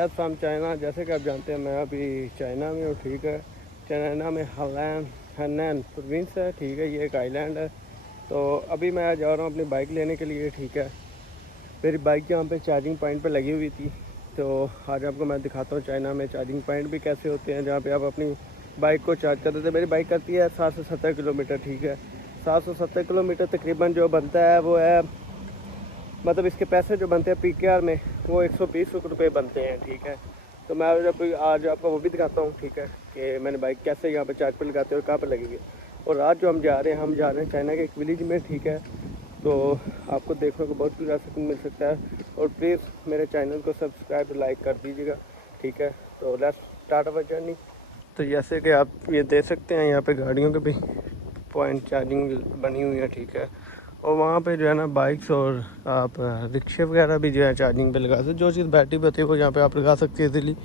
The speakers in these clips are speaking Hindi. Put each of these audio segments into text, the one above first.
Zaid from China. जैसे कि आप जानते हैं मैं अभी चाइना में हूँ, ठीक है। चाइना में हनैन प्रोविंस है, ठीक है। ये एक आइलैंड है। तो अभी मैं जा रहा हूँ अपनी बाइक लेने के लिए, ठीक है। मेरी बाइक यहाँ पे चार्जिंग पॉइंट पे लगी हुई थी, तो आज आपको मैं दिखाता हूँ चाइना में चार्जिंग पॉइंट भी कैसे होते हैं, जहाँ पे आप अपनी बाइक को चार्ज करते थे। मेरी बाइक करती है 7 से 70 किलोमीटर, ठीक है। 770 किलोमीटर तकरीबन जो बनता है वो है, मतलब इसके पैसे जो बनते हैं PKR में वो 120 रुपये बनते हैं, ठीक है। तो मैं आज आपको वो भी दिखाता हूँ, ठीक है, कि मैंने बाइक कैसे यहाँ पे चार्ज पर लगाते हैं और कहाँ पर लगेगी। और आज जो हम जा रहे हैं चाइना के एक विलेज में, ठीक है। तो आपको देखने को बहुत कुछ मिल सकता है। और प्लीज़ मेरे चैनल को सब्सक्राइब लाइक कर दीजिएगा, ठीक है। तो लेट्स स्टार्ट अवर जर्नी। तो जैसे कि आप ये देख सकते हैं यहाँ पे गाड़ियों के भी पॉइंट चार्जिंग बनी हुई है, ठीक है। और वहाँ पे जो है ना बाइक्स और आप रिक्शे वगैरह भी जो है चार्जिंग पे लगा सकते। जो चीज़ बैटरी पे होती है वो यहाँ पे आप लगा सकते हैं, इजीली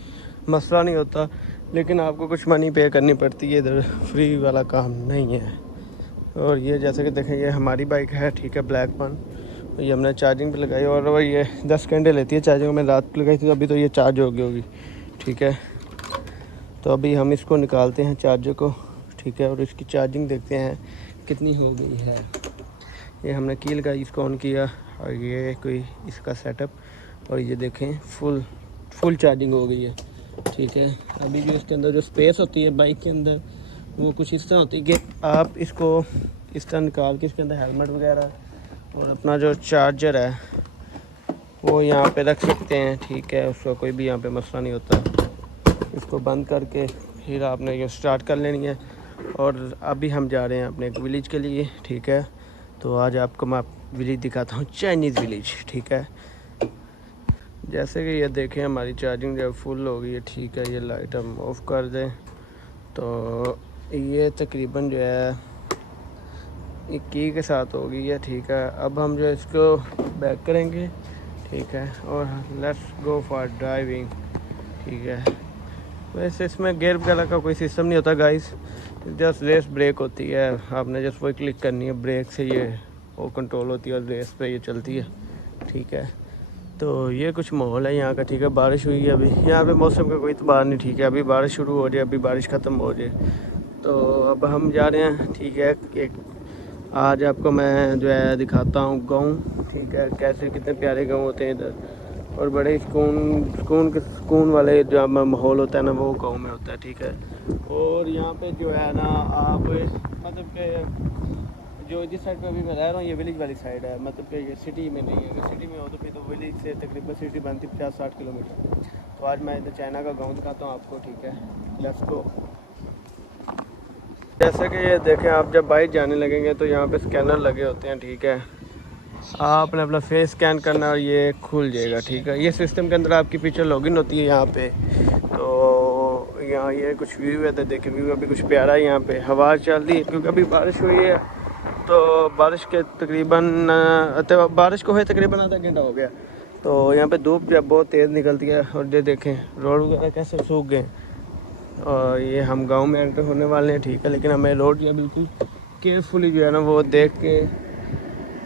मसला नहीं होता। लेकिन आपको कुछ मनी पे करनी पड़ती है, इधर फ्री वाला काम नहीं है। और ये जैसे कि देखें ये हमारी बाइक है, ठीक है, ब्लैक वन। ये हमने चार्जिंग पे लगाई और वो ये 10 घंटे लेती है चार्जिंग। मैं रात को लगाई थी, अभी तो ये चार्ज हो गई होगी, ठीक है। तो अभी हम इसको निकालते हैं चार्जर को, ठीक है, और इसकी चार्जिंग देखते हैं कितनी हो गई है। ये हमने की लगाई, इसको ऑन किया और ये कोई इसका सेटअप, और ये देखें फुल चार्जिंग हो गई है, ठीक है। अभी जो इसके अंदर जो स्पेस होती है बाइक के अंदर वो कुछ इस तरह होती है कि आप इसको इस तरह निकाल के इसके अंदर हेलमेट वगैरह और अपना जो चार्जर है वो यहाँ पे रख सकते हैं, ठीक है। उसका कोई भी यहाँ पे मसला नहीं होता। इसको बंद करके फिर आपने ये स्टार्ट कर लेनी है। और अभी हम जा रहे हैं अपने एक विलेज के लिए, ठीक है। तो आज आपको मैं विलेज दिखाता हूँ, चाइनीज़ विलेज, ठीक है। जैसे कि ये देखें हमारी चार्जिंग जब फुल हो गई है, ठीक है। ये लाइट हम ऑफ कर दें तो ये तकरीबन जो है 21 के साथ हो गई है, ठीक है। अब हम जो इसको बैक करेंगे, ठीक है, और लेट्स गो फॉर ड्राइविंग, ठीक है। वैसे इसमें गेयर वगैरह का कोई सिस्टम नहीं होता गाइस, जस्ट रेस ब्रेक होती है। आपने जस्ट वही क्लिक करनी है, ब्रेक से ये वो कंट्रोल होती है और रेस पे ये चलती है, ठीक है। तो ये कुछ माहौल है यहाँ का, ठीक है। बारिश हुई है अभी, यहाँ पे मौसम का कोई इतबार नहीं, ठीक है। अभी बारिश शुरू हो जाए, अभी बारिश ख़त्म हो जाए। तो अब हम जा रहे हैं, ठीक है। एक आज आपको मैं जो है दिखाता हूँ गाँव, ठीक है, कैसे कितने प्यारे गाँव होते हैं इधर। और बड़े सुकून वाले जो माहौल होता है ना वो गाँव में होता है, ठीक है। और यहाँ पे जो है ना आप मतलब कि जो जिस साइड पे अभी मैं रह रहा हूँ ये विलेज वाली साइड है, मतलब कि ये सिटी में नहीं है। अगर सिटी में हो तो फिर तो विलेज से तकरीबन सिटी बनती 50-60 किलोमीटर। तो आज मैं इधर चाइना का गाँव दिखाता हूँ आपको, ठीक है। Let's go. जैसे कि ये देखें, आप जब बाइक जाने लगेंगे तो यहाँ पे स्कैनर लगे होते हैं, ठीक है। आपने अपना फेस स्कैन करना और ये खुल जाएगा, ठीक है। ये सिस्टम के अंदर आपकी पिक्चर लॉगिन होती है यहाँ पे। तो यहाँ ये कुछ व्यू है, तो देखिए व्यू अभी कुछ प्यारा है। यहाँ पे हवा चल रही है क्योंकि अभी बारिश हुई है। तो बारिश के तकरीबन तो बारिश को हुए तकरीबन आधा घंटा हो गया। तो यहाँ पे धूप जब बहुत तेज़ निकलती है। और ये देखें रोड वगैरह कैसे सूख गए। और ये हम गांव में एंटर होने वाले हैं, ठीक है। लेकिन हमें रोड या बिल्कुल केयरफुली जो है ना वो देख के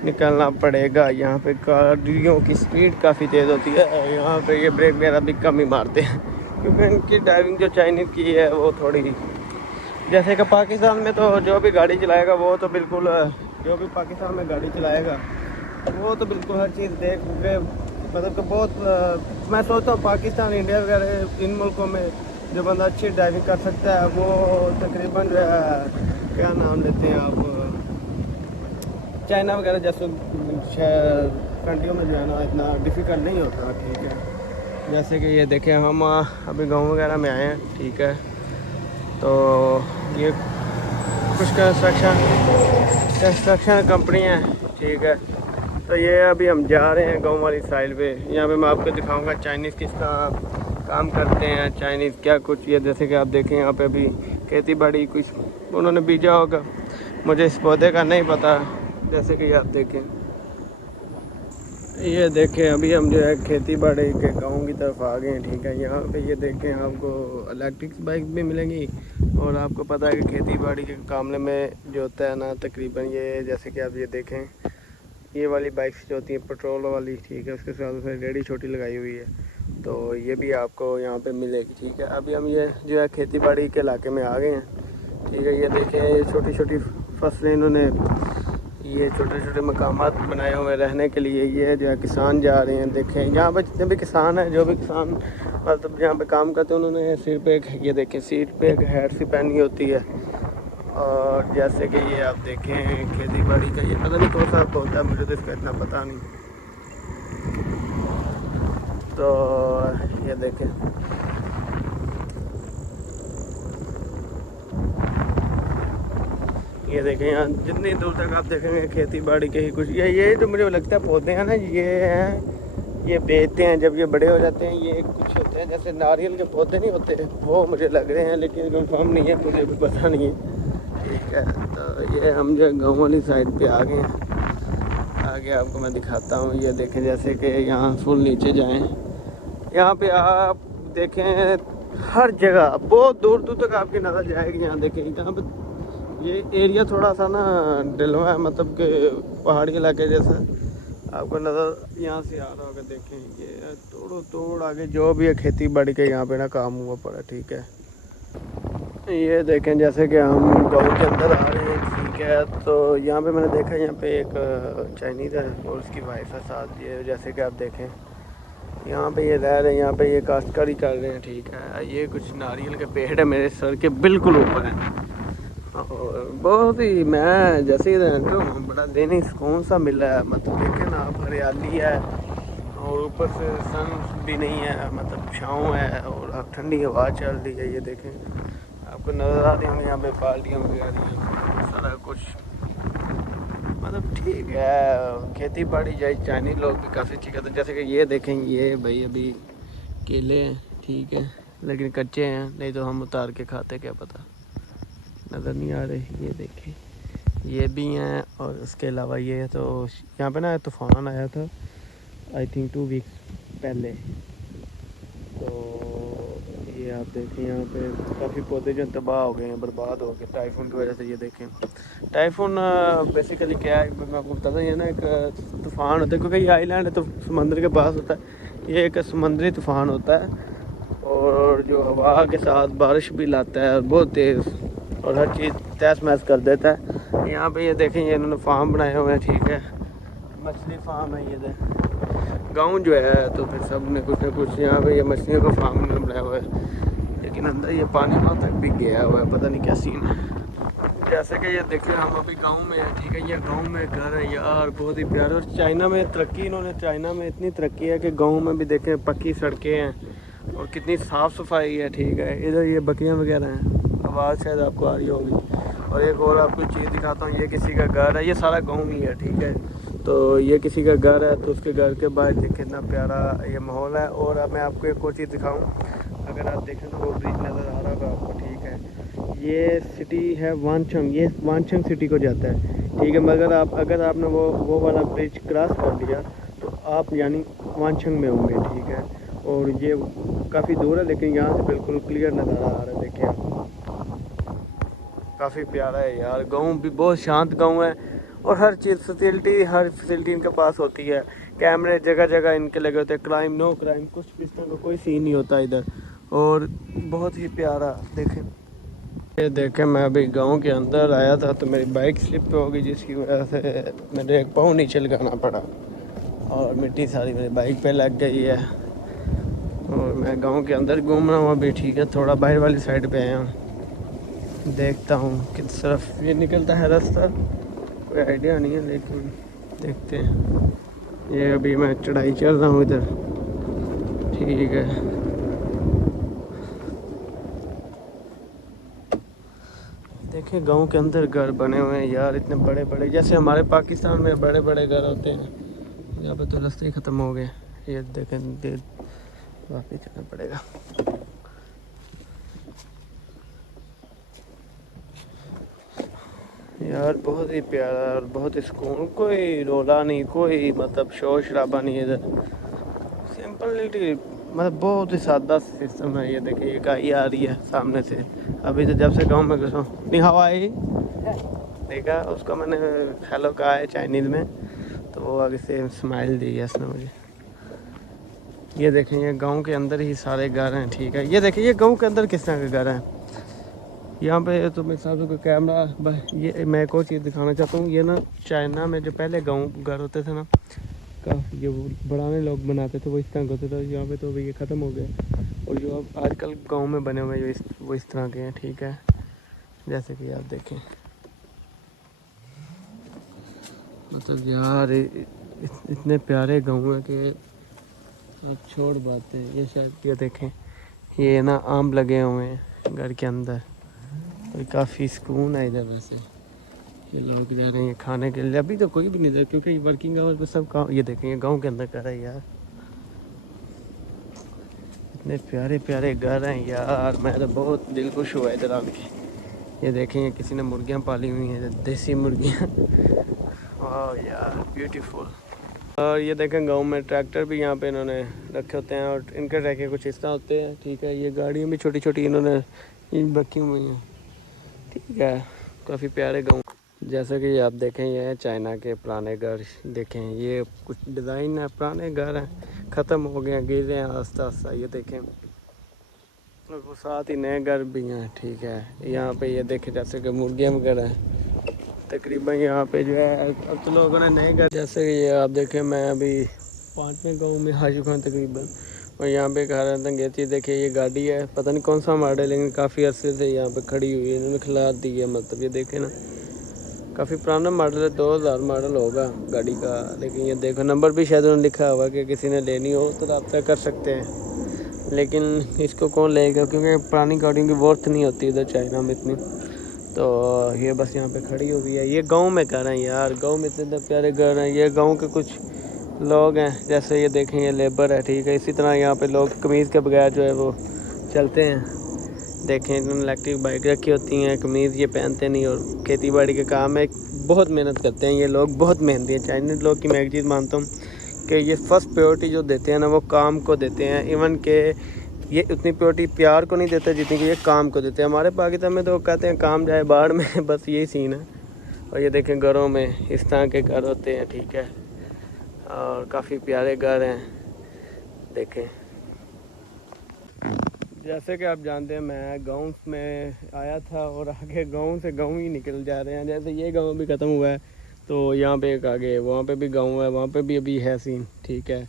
निकलना पड़ेगा। यहाँ पे गाड़ियों की स्पीड काफ़ी तेज़ होती है और यहाँ पे ये ब्रेक वगैरह भी कम ही मारते हैं क्योंकि इनकी ड्राइविंग जो चाइनीज़ की है वो थोड़ी, जैसे कि पाकिस्तान में तो जो भी गाड़ी चलाएगा वो तो बिल्कुल, जो भी पाकिस्तान में गाड़ी चलाएगा वो तो बिल्कुल हर चीज़ देख के, मतलब कि बहुत मैं सोचता हूँ पाकिस्तान, इंडिया वगैरह इन मुल्कों में जो बंदा अच्छी ड्राइविंग कर सकता है वो तकरीबन जो है क्या नाम लेते हैं आप, चाइना वगैरह जैसे कंट्रियों में जो है ना इतना डिफ़िकल्ट नहीं होता, ठीक है। जैसे कि ये देखें हम अभी गांव वगैरह में आए हैं, ठीक है। तो ये कुछ कंस्ट्रक्शन कंपनी है, ठीक है। तो ये अभी हम जा रहे हैं गांव वाली साइड पे। यहाँ पे मैं आपको दिखाऊंगा चाइनीज़ किस तरह काम करते हैं, चाइनीज़ क्या कुछ। ये जैसे कि आप देखें यहाँ पे अभी खेती बाड़ी कुछ उन्होंने बीजा होगा, मुझे इस पौधे का नहीं पता। जैसे कि आप देखें, ये देखें अभी हम जो है खेती बाड़ी के गाँव की तरफ आ गए हैं, ठीक है। यहाँ पे ये देखें आपको इलेक्ट्रिक बाइक भी मिलेंगी। और आपको पता है कि खेती बाड़ी के मामले में जो होता है ना तकरीबन ये, जैसे कि आप ये देखें ये वाली बाइक्स जो होती हैं पेट्रोल वाली, ठीक है, उसके साथ उसमें रेडी छोटी लगाई हुई है। तो ये भी आपको यहाँ पे मिलेगी, ठीक है। अभी हम ये जो है खेती बाड़ी के इलाके में आ गए हैं, ठीक है। ये देखें, ये छोटी छोटी फसलें इन्होंने, ये छोटे छोटे मकामात बनाए हुए रहने के लिए। ये जो है किसान जा रहे हैं, देखें यहाँ पे जितने भी किसान हैं, जो भी किसान मतलब यहाँ पे काम करते हैं, उन्होंने सिर पे एक, ये देखें सिर पे एक हैट सी पहनी होती है। और जैसे कि ये आप देखें खेती बाड़ी का, ये पता नहीं कौन सा होता है, मुझे तो इसका इतना पता नहीं। तो ये देखें, ये देखें यहाँ जितनी दूर तक आप देखेंगे खेती बाड़ी के ही कुछ, ये जो मुझे लगता है पौधे हैं ना, ये हैं, ये बेचते हैं जब ये बड़े हो जाते हैं। ये कुछ होते हैं जैसे नारियल के पौधे नहीं होते, वो मुझे लग रहे हैं, लेकिन कंफर्म नहीं है, मुझे भी पता नहीं है, ठीक है। तो ये हम जो गाँव वाली साइड पे आ गए हैं, आगे आपको मैं दिखाता हूँ। ये देखें जैसे कि यहाँ फुल नीचे जाएँ, यहाँ पे आप देखें हर जगह बहुत दूर दूर तक आपकी नज़र जाएगी। यहाँ देखें, यहाँ पे ये एरिया थोड़ा सा ना डलवा है, मतलब कि पहाड़ी इलाके जैसा आपको नज़र यहाँ से आ रहा होगा। देखें ये तोड़ो तोड़ आगे जो भी है खेती बाड़ी के यहाँ पे ना काम हुआ पड़ा, ठीक है। ये देखें जैसे कि हम गांव के अंदर आ रहे हैं, ठीक है। तो यहाँ पे मैंने देखा यहाँ पे एक चाइनीज़ है और उसकी वाइफ है साथ। ये जैसे कि आप देखें यहाँ पे ये रह रहे हैं, यहाँ पे ये काश्तकारी कर रहे हैं, ठीक है। ये कुछ नारियल के पेड़ है मेरे सर के बिल्कुल ऊपर है, और बहुत ही, मैं जैसे ही रहता हूँ बड़ा दिन ही सुकून सा मिला है। मतलब देखें ना आप, हरियाली है और ऊपर से सन भी नहीं है, मतलब छाँव है और ठंडी हवा चल रही है। ये देखें आपको नज़र आ रही होंगी यहाँ पे बाल्टियाँ वगैरह सारा कुछ, मतलब ठीक है। खेती बाड़ी जाए चाइनीज लोग भी काफ़ी अच्छी करते हैं। जैसे कि ये देखें, ये भाई अभी केले हैं, ठीक है, लेकिन कच्चे हैं, नहीं तो हम उतार के खाते, क्या पता, नज़र नहीं आ रहे। ये देखें ये भी हैं, और उसके अलावा ये तो यहाँ पे ना तूफ़ान आया था आई थिंक 2 वीक्स पहले। तो ये आप देखें यहाँ पे काफ़ी पौधे जो तबाह हो गए हैं, बर्बाद हो गए टाइफून की वजह से। ये देखें टाइफून बेसिकली क्या है, मैं आपको बताता, ये ना एक तूफ़ान होता है, क्योंकि ये आइलैंड है तो समंदर के पास होता है। ये एक समुद्री तूफ़ान होता है, और जो हवा के साथ बारिश भी लाता है, और बहुत तेज़, और हर चीज़ तहस महस कर देता है। यहाँ पे ये देखें, ये इन्होंने फार्म बनाए हुए हैं, ठीक है, मछली फार्म है। ये देखें गांव जो है तो फिर सब ने कुछ ना कुछ, यहाँ पे ये मछलियों का फार्म बनाया हुआ है, लेकिन अंदर ये पानी वहाँ तक भी गया हुआ है, पता नहीं क्या सीन है। जैसे कि ये देखिए हम अभी गांव में हैं, ठीक है। ये गांव में घर है यार, बहुत ही प्यारे। और चाइना में तरक्की, इन्होंने चाइना में इतनी तरक्की है कि गाँव में भी देखें पक्की सड़कें हैं और कितनी साफ़ सफाई है, ठीक है। इधर ये बकरियाँ वगैरह हैं, आवाज़ शायद आपको आ रही होगी। और एक और आपको चीज़ दिखाता हूँ, ये किसी का घर है, ये सारा गाँव ही है, ठीक है। तो ये किसी का घर है, तो उसके घर के बाहर देखिए कितना प्यारा ये माहौल है। और अब मैं आपको एक और चीज़ दिखाऊँ, अगर आप देखें तो वो ब्रिज नज़र आ रहा होगा आपको, ठीक है। ये सिटी है वानचंग, ये वानचंग सिटी को जाता है, ठीक है। मगर अगर आपने वो वाला ब्रिज क्रॉस कर लिया तो आप यानी वानचंग में होंगे, ठीक है। और ये काफ़ी दूर है, लेकिन यहाँ से बिल्कुल क्लियर नज़ारा आ रहा है, देखिए काफ़ी प्यारा है यार। गाँव भी बहुत शांत गाँव है, और हर फैसिलिटी इनके पास होती है। कैमरे जगह जगह इनके लगे होते हैं, क्राइम नो क्राइम, कुछ भी इस तरह का कोई सीन नहीं होता इधर, और बहुत ही प्यारा। देखें ये देखें, मैं अभी गांव के अंदर आया था तो मेरी बाइक स्लिप हो गई, जिसकी वजह से मेरे एक पाँव नीचे लगाना पड़ा, और मिट्टी सारी मेरी बाइक पे लग गई है। और मैं गांव के अंदर घूम रहा हूँ अभी, ठीक है। थोड़ा बाहर वाली साइड पे आया हूँ, देखता हूँ किस तरफ ये निकलता है रास्ता, कोई आइडिया नहीं है, लेकिन देखते हैं। ये अभी मैं चढ़ाई चल रहा हूँ इधर, ठीक है। देखिए गांव के अंदर घर बने हुए हैं यार, इतने बड़े बड़े, जैसे हमारे पाकिस्तान में बड़े बड़े घर होते हैं। यहाँ पे तो रास्ते ही ख़त्म हो गए। ये देखें, वापस चलना पड़ेगा। यार बहुत ही प्यारा और बहुत ही सुकून, कोई रोला नहीं, कोई मतलब शोर शराबा नहीं है इधर, सिंपलिटी, मतलब बहुत ही सादा सिस्टम है। ये देखिए ये गाय आ रही है सामने से, अभी तो जब से गांव में घुसा हूँ। नहीं हवा आई, देखा उसको मैंने हेलो कहा है चाइनीज़ में, तो वो आगे से स्माइल दी है उसने मुझे। ये देखें ये गांव के अंदर ही सारे घर हैं, ठीक है। ये देखें ये गांव के अंदर किस तरह के घर हैं यहाँ पे। तो मेरे साथ कोई कैमरा, ये मैं एक और चीज़ दिखाना चाहता हूँ। ये ना चाइना में जो पहले गांव घर होते थे ना, का ये वो पुराने लोग बनाते थे, वो इस तरह के होते थे। यहाँ पे तो अभी ये ख़त्म हो गया, और जो अब आजकल गांव में बने हुए हैं वो इस तरह के हैं, ठीक है। जैसे कि आप देखें, मतलब यार इतने प्यारे गाँव है कि आप छोड़ बातें। ये शायद ये देखें, ये ना आम लगे हुए हैं घर के अंदर, और काफ़ी सुकून है इधर। वैसे ये लोग जा रहे हैं खाने के लिए, अभी तो कोई भी नहीं था क्योंकि वर्किंग आवर्स पे सब गाँव। ये देखें ये गाँव के अंदर कर रहा है यार, इतने प्यारे प्यारे घर हैं यार। मैं तो बहुत दिल खुश हुआ इधर आके। ये देखें ये किसी ने मुर्गियाँ पाली हुई हैं, देसी मुर्गियाँ। वाह यार ब्यूटीफुल। और ये देखें गांव में ट्रैक्टर भी यहाँ पे इन्होंने रखे होते हैं, और इनके ट्रैके कुछ इस तरह होते हैं, ठीक है। ये गाड़ियाँ भी छोटी छोटी इन्होंने रखी हुई हैं, ठीक है। काफ़ी प्यारे गांव। जैसा कि आप देखें ये है चाइना के पुराने घर। देखें ये कुछ डिज़ाइन है, पुराने घर हैं, ख़त्म हो गए हैं, गिर रहे हैं आस्ता आस्ता। ये देखें, और वो साथ ही नए घर भी हैं, ठीक है। यहाँ पे ये देखें जैसे कि मुर्गियाँ वगैरह हैं तकरीबन यहाँ पे जो है। अब तो लोगों ने नए घर, जैसे कि ये आप देखें मैं अभी 5वें गाँव में आ चुका हूँ तकरीबन, और यहाँ पे कहा रहा था चीज़ देखिए ये गाड़ी है, पता नहीं कौन सा मॉडल है, लेकिन काफ़ी अरसे से यहाँ पे खड़ी हुई है, इन्होंने खिला दी है। मतलब ये देखें ना, काफ़ी पुराना मॉडल है, 2000 मॉडल होगा गाड़ी का। लेकिन ये देखो नंबर भी शायद उन्होंने लिखा हुआ कि किसी ने लेनी हो तो रब्ता कर सकते हैं, लेकिन इसको कौन लेगा क्योंकि पुरानी गाड़ियों की वर्थ नहीं होती इधर चाइना में इतनी। तो ये बस यहाँ पे खड़ी हुई है। ये गांव में घर हैं यार, गांव में इतने प्यारे घर हैं। ये गांव के कुछ लोग हैं, जैसे ये देखें ये लेबर है, ठीक है। इसी तरह यहाँ पे लोग कमीज़ के बगैर जो है वो चलते हैं। देखें इन्होंने इलेक्ट्रिक बाइक रखी होती हैं, कमीज़ ये पहनते नहीं, और खेती बाड़ी के काम में बहुत मेहनत करते हैं ये लोग, बहुत मेहनती हैं। चाइनीज़ लोग की मैं एक चीज़ मानता हूँ कि ये फर्स्ट प्रायोरिटी जो देते हैं ना, वो काम को देते हैं। इवन के ये उतनी प्रायोरिटी प्यार को नहीं देते जितनी कि ये काम को देते हैं। हमारे पाकिस्तान में तो कहते हैं काम जाए बाहर में, बस यही सीन है। और ये देखें घरों में इस तरह के घर होते हैं, ठीक है, और काफ़ी प्यारे घर हैं। देखें जैसे कि आप जानते हैं मैं गांव में आया था, और आगे गांव से गांव ही निकल जा रहे हैं। जैसे ये गांव भी ख़त्म हुआ है, तो यहाँ पे एक आगे वहाँ पे भी गांव है, वहाँ पे भी अभी है सीन, ठीक है।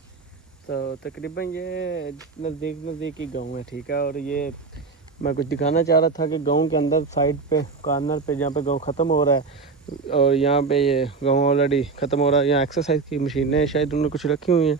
तो तकरीबन ये नज़दीक ही गांव है, ठीक है। और ये मैं कुछ दिखाना चाह रहा था कि गांव के अंदर साइड पे कॉर्नर पे जहाँ पे गांव ख़त्म हो रहा है, और यहाँ पे ये गांव ऑलरेडी ख़त्म हो रहा है। यहाँ एक्सरसाइज की मशीनें शायद उन्होंने कुछ रखी हुई हैं,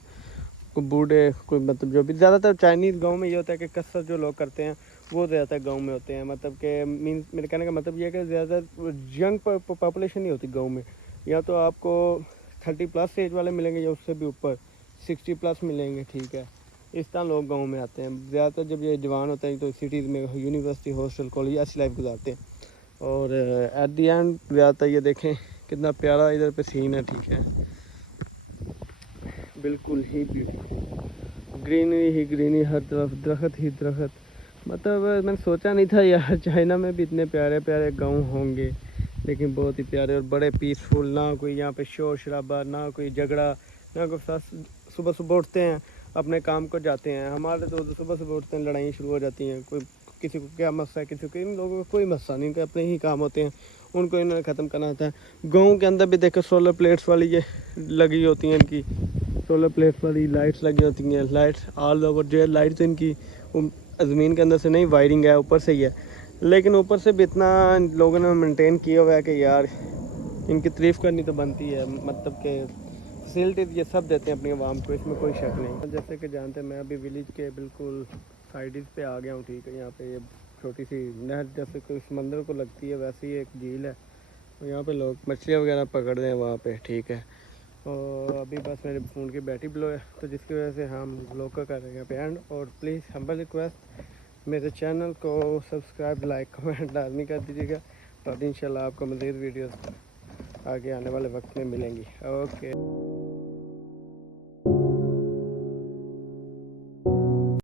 कोई बूढ़े कोई मतलब जो भी। ज़्यादातर चाइनीज़ गांव में ये होता है कि कसरत जो लोग करते हैं वो ज़्यादातर गांव में होते हैं। मतलब कि मीन मेरे कहने का मतलब ये है कि ज़्यादातर यंग पॉपुलेशन नहीं होती गाँव में। या तो आपको 30+ एज वाले मिलेंगे, या उससे भी ऊपर 60+ मिलेंगे, ठीक है। इस तरह लोग गांव में आते हैं ज़्यादातर। जब ये जवान होते हैं तो सिटीज़ में यूनिवर्सिटी हॉस्टल कॉलेज ऐसी लाइफ गुजारते हैं। और एट दी एंड ज़्यादातर ये देखें कितना प्यारा इधर पे सीन है, ठीक है। बिल्कुल ही ब्यूटीफुल, ग्रीनरी ही ग्रीनरी, हर तरफ दरख्त ही दरख्त। मतलब मैंने सोचा नहीं था यार चाइना में भी इतने प्यारे प्यारे गांव होंगे, लेकिन बहुत ही प्यारे और बड़े पीसफुल। ना कोई यहाँ पे शोर शराबा, ना कोई झगड़ा, ना कोई सुबह सुबह उठते हैं अपने काम को जाते हैं। हमारे तो सुबह सुबह उठते हैं लड़ाई शुरू हो जाती हैं, कोई किसी को क्या मसला है, किसी को। इन लोगों को कोई मसला नहीं, इनके अपने ही काम होते हैं, उनको इन्होंने ख़त्म करना होता है। गाँव के अंदर भी देखो सोलर प्लेट्स वाली ये लगी होती हैं, इनकी सोलर प्लेट्स वाली लाइट्स लगी होती हैं। लाइट्स ऑल ओवर जो है लाइट तो इनकी ज़मीन के अंदर से नहीं, वायरिंग है ऊपर से ही है, लेकिन ऊपर से भी इतना लोगों ने मेंटेन किया हुआ है कि यार इनकी तारीफ़ करनी तो बनती है। मतलब कि फैसिलिटीज़ ये सब देते हैं अपनी आवाम को, इसमें कोई शक नहीं। जैसे कि जानते हैं मैं अभी विलेज के बिल्कुल साइड पे आ गया हूँ, ठीक है। यहाँ पे ये छोटी सी नहर जैसे कोई समंदर को लगती है, वैसे ही एक झील है, और यहाँ पे लोग मछलियाँ वगैरह पकड़ रहे हैं वहाँ पे, ठीक है। और अभी बस मेरे फ़ोन की बैटरी लो है, तो जिसकी वजह से हम लोग का कर रहे हैं यहाँ पे एंड। और प्लीज़ हम्बल रिक्वेस्ट मेरे चैनल को सब्सक्राइब लाइक कमेंट लाजमी कर दीजिएगा, और इंशाल्लाह आपको मज़ीद वीडियोस आगे आने वाले वक्त में मिलेंगी। ओके।